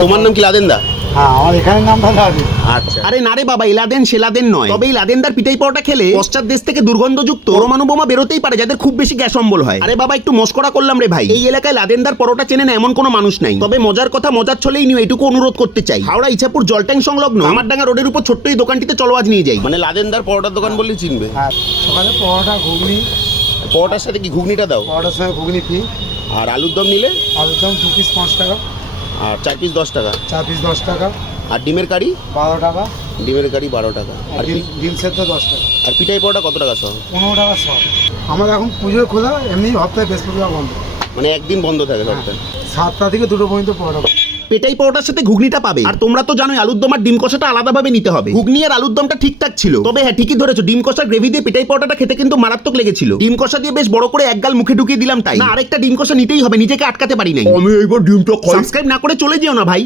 তোমার নাম কি লাদেন দা? হ্যাঁ, আমার এখানে নামটা লাদেন। আচ্ছা। আরে না রে বাবা, এলাদেন সেলাদেন নয়। তবে এই লাদেনদার পিঠাই পাওয়াটা খেলে পশ্চাৎ দেশ থেকে দুর্গন্ধযুক্ত পরমাণু বোমা বেরোতেই পারে, যাদের খুব বেশি গ্যাস অম্বল হয়। আরে বাবা, একটু মস্করা করলাম রে ভাই। এই এলাকায় লাদেনদার পরোটা চেনে না এমন কোনো মানুষ নাই। তবে মজার কথা মজার ছলেই নিও, এটুকু অনুরোধ করতে চাই। হাওড়া ইছাপুর জলট্যাং সংলগ্ন আমারডাঙ্গা রোডের উপর ছোট্ট এই দোকানটিতে চলো আজ নিয়ে যাই। মানে লাদেনদার পরোটার দোকান বললেই চিনবে। হ্যাঁ, সকালে পরোটা ঘুগনি, পরোটার সাথে কি ঘুগনিটা দাও? পরোটার সঙ্গে ঘুগনি ফ্রি। আর আলুর দম নিলে? আলুর দম 2 পিস 5 টাকা, আর 4 পিস 10 টাকা। 4 পিস 10 টাকা, আর ডিমের কারি? 12 টাকা, ডিমের কারি 12 টাকা। আর ডিম সেদ্ধ 10 টাকা, আর পিঠাই পরোটা কত টাকা সহ? 15 টাকা সব। আমাদের এখন পুজোর খোলা, এমনি হপ্তাহে বৃহস্পতিবার বন্ধ। মানে একদিন বন্ধ থাকে সপ্তাহে। 7টা থেকে 2টো পর্যন্ত পরোটা। পেটাই পরোটার সাথে ঘুগনিটা পাবে। আর তোমরা তো জানোই আলুর দম আর ডিম কষাটা আলাদাভাবে নিতে হবে। ঘুগনি আর আলুর দমটা ঠিকঠাক ছিল, তবে হ্যাঁ ঠিকই ধরেছো, ডিম কষার গ্রেভি দিয়ে পেটাই পরোটাটা খেতে কিন্তু মারাত্মক লেগেছিল। ডিম কষা দিয়ে বেশ বড় করে এক গাল মুখে ঢুকিয়ে দিলাম, তাই না আরেকটা ডিম কষা নিতেই হবে, নিজেকে আটকাতে পারি নাই। আমি এইবার ডিমটা খাই। সাবস্ক্রাইব না করে চলে যেও না ভাই।